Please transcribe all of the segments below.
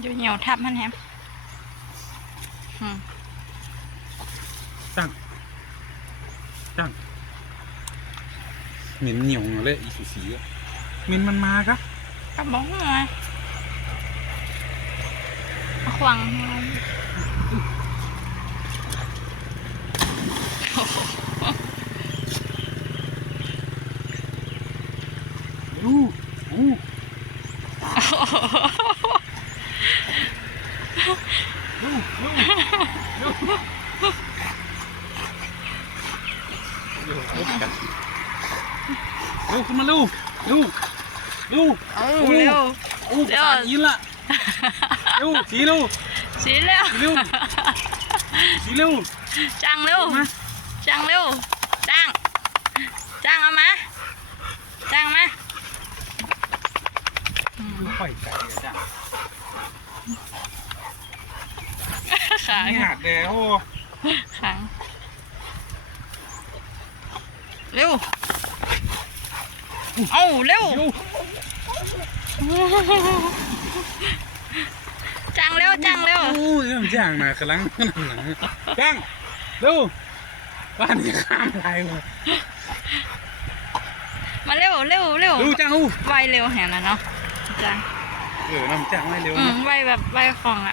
อยู่เหี่ยวทับมันแฮมอืมตั้ง ตั้งเหม็นเหนียวเลยอีสีสีอะเหม็นมันมากะกระบอกหน่อยเอาขวางหน่อยอู้อู้อู้อู้อู้ เร็วพบกันเร็วขึ้นมาเร็วเร็วเร็วเอาเร็วโอ้เร็วสารยินละเร็วสีเร็วสีเร็วสีเร็วสีเร็วจังเร็วมาจังเร็วจังจังเอามาจังมาอืม ค่อยไก่อะจ้ะขาไม่หักแล้วขังเร็ว เอาเร็วเร็ว จังเร็ว จังเร็ว โอ้ยมันจ้างมากำลังขนาดนั้นจ้างเร็วบ้านนี้ข้ามไรวะมาเร็วเร็วเร็วเร็วจ้างอู้ไวเร็วแหงนะเนาะ จังเออน้ำจ้างไม่เร็วอืนะมไวแบบไวของอะ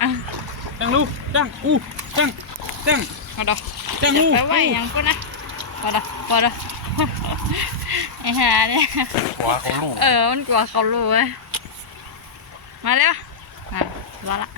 จ้างลูกจ้างอู้จ้างจ้างเอาดอกจ้างอู้ไปไวยังก็นะพอดอกพอดอกไอ้ห่าเนี่ยขวาของลูกเออมันกลัวเขารู้เว้ยมาเร็วอะรอละ